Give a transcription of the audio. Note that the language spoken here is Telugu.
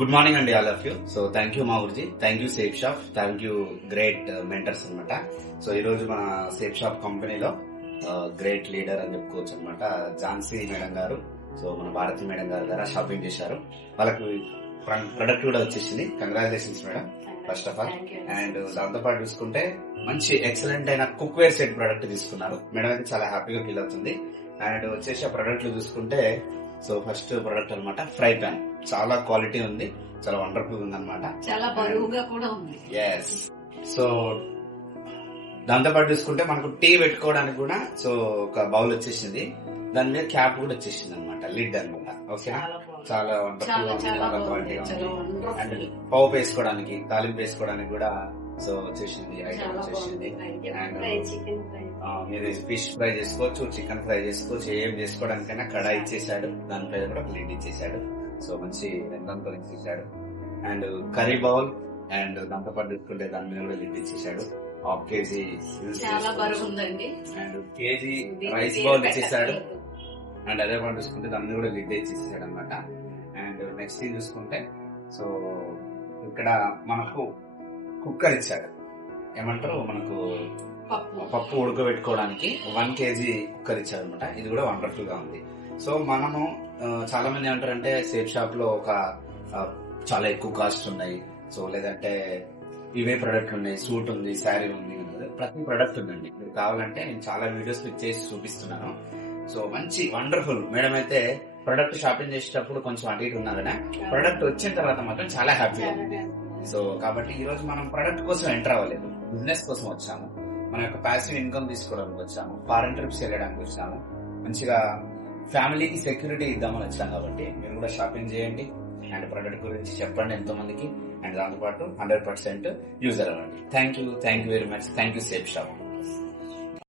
గుడ్ మార్నింగ్ అండి all of you. So thank you మావుర్జీ, thank you Safe Shop, thank you great mentors అనమాట. సో ఈ రోజు మన సేఫ్ షాప్ కంపెనీలో గ్రేట్ లీడర్ అని చెప్పుకోవచ్చు అనమాట. ఝాన్సీ మేడం గారు, సో మన భారతి మేడం గారు ద్వారా షాపింగ్ చేశారు. వాళ్ళకు ప్రొడక్ట్ కూడా వచ్చేసింది. Congratulations madam first of all. And దాంతో పాటు చూసుకుంటే మంచి ఎక్సలెంట్ అయిన కుక్ వేర్ సెట్ ప్రొడక్ట్ తీసుకున్నారు. మేడం అయితే చాలా హ్యాపీగా ఫీల్ అవుతుంది. అండ్ వచ్చేసి ఆ ప్రొడక్ట్లు చూసుకుంటే సో ఫస్ట్ ప్రొడక్ట్ అనమాట ఫ్రై ప్యాన్. చాలా క్వాలిటీ ఉంది, చాలా వండర్ఫుల్ ఉంది అనమాట. చాలా బరువుగా కూడా ఉంది. ఎస్. సో దాంతో పాటు చూసుకుంటే మనకు టీ పెట్టుకోవడానికి కూడా సో ఒక బౌల్ వచ్చేసింది. దాని మీద క్యాప్ కూడా వచ్చేసింది అనమాట, లిడ్ అనమాట. ఓకేనా, చాలా వండర్ఫుల్ గా ఉంది, చాలా క్వాలిటీగా ఉంది. అండ్ పౌపు వేసుకోవడానికి, తాలింపు వేసుకోవడానికి కూడా సో వచ్చేసింది, ఐటమ్ వచ్చేసింది. అండ్ మీరు ఫిష్ ఫ్రై చేసుకోవచ్చు, చికెన్ ఫ్రై చేసుకోవచ్చు, ఏం చేసుకోవడానికైనా కడాయి ఇచ్చేసాడు. దానిపై కూడా ఒక లిడ్ ఇచ్చేసాడు. సో మంచి రెండంతో ఇచ్చేసాడు. అండ్ కర్రీ బౌల్ అండ్ దాంతో పాటు చూసుకుంటే దాని మీద కూడా లిడ్ ఇచ్చేసాడు. Half KG and KG rice bowl ఇచ్చేసాడు. అండ్ అదే పాటు చూసుకుంటే దాని మీద కూడా లిడ్ ఇచ్చేసాడు అనమాట. అండ్ నెక్స్ట్ ఏం చూసుకుంటే సో ఇక్కడ మనకు కుక్కర్ ఇచ్చాడు. ఏమంటారు, మనకు పప్పు ఉడకబెట్టుకోవడానికి 1 kg కుక్కర్ ఇచ్చాడు అనమాట. ఇది కూడా వండర్ఫుల్ గా ఉంది. సో మనము చాలా మంది ఏమంటారంటే సేఫ్ షాప్ లో ఒక చాలా ఎక్కువ కాస్ట్ ఉన్నాయి, సో లేదంటే ఇవే ప్రొడక్ట్ ఉన్నాయి, సూట్ ఉంది, శారీ ఉంది, ప్రతి ప్రొడక్ట్ ఉందండి. మీరు కావాలంటే నేను చాలా వీడియోస్ క్లిక్ చేసి చూపిస్తున్నాను. సో మంచి వండర్ఫుల్. మేడం అయితే ప్రొడక్ట్ షాపింగ్ చేసేటప్పుడు కొంచెం అటు ఇటు ఉన్నా కదా, ప్రొడక్ట్ వచ్చిన తర్వాత మాత్రం చాలా హ్యాపీగా ఉంది. సో కాబట్టి ఈ రోజు మనం ప్రొడక్ట్ కోసం ఎంటర్ అవ్వలేదు, బిజినెస్ కోసం వచ్చాము. మన యొక్క ప్యాసివ్ ఇన్కమ్ తీసుకోవడానికి వచ్చాము, ఫారెన్ ట్రిప్స్ వెళ్ళడానికి వచ్చాము, మంచిగా ఫ్యామిలీకి సెక్యూరిటీ ఇద్దామని వచ్చాం. కాబట్టి మీరు కూడా షాపింగ్ చేయండి అండ్ ప్రొడక్ట్ గురించి చెప్పండి ఎంతో మందికి. అండ్ దాంతోపాటు 100% యూజర్ అవ్వండి. Thank you very much. Thank you Safe shop.